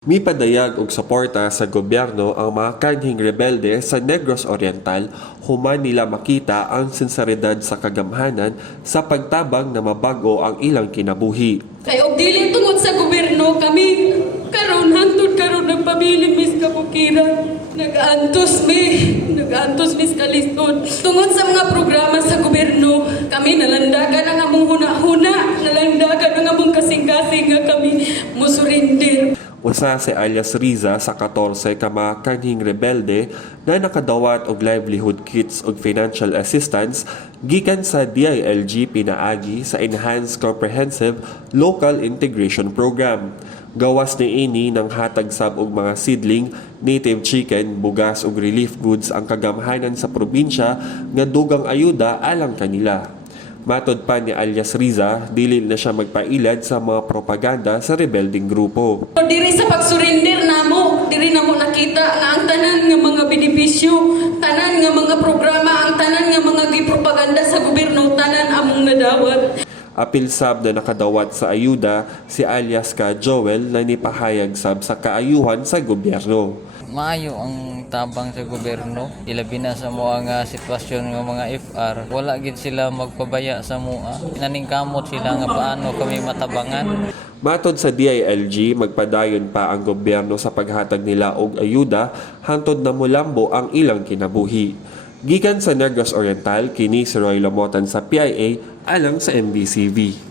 Mipadayag og suporta sa gobyerno ang mga kanhing rebelde sa Negros Oriental human nila makita ang sinseridad sa kagamhanan sa pagtabang na mabago ang ilang kinabuhi. Kay og dili tungod sa gobyerno kami karon hangtod karon nagpabilin mis kabukiran. Nag-antos mi sa kalisod. Tungod sa mga programa sa gobyerno, kami nalandagan ang among huna-huna, nalandagan ang among kasing-kasing nga kami musurindir. Usa si alias Riza sa 14 ka mga kanhing rebelde na nakadawat og livelihood kits ug financial assistance gikan sa DILG pinaagi sa Enhanced Comprehensive Local Integration Program. Gawas ni ini ng hatag sab og mga seedling, native chicken, bugas ug relief goods ang kagamhanan sa probinsya nga dugang ayuda alang kanila. Matod pa ni alias Riza, dili na siya magpailad sa mga propaganda sa rebelding grupo. Diri sa pagsurindir namo, diri namo nakita nga ang tanan nga mga benepisyo, tanan nga mga programa, ang tanan nga mga gipropaganda sa gobyerno, tanan among nadawat. Apil sab na nakadawat sa ayuda si alias ka Joel na nipahayag sab sa kaayuhan sa gobyerno. Maayo ang tabang sa gobyerno, ilabi na sa mga sitwasyon ng mga FR. Wala gid sila magpabaya sa mua. Naningkamot sila nga paano kami matabangan. Matod sa DILG, magpadayon pa ang gobyerno sa paghatag nila og ayuda hangtod na mulambo ang ilang kinabuhi. Gikan sa Negros Oriental, kini si Roy Lamotan sa PIA alang sa MBCV.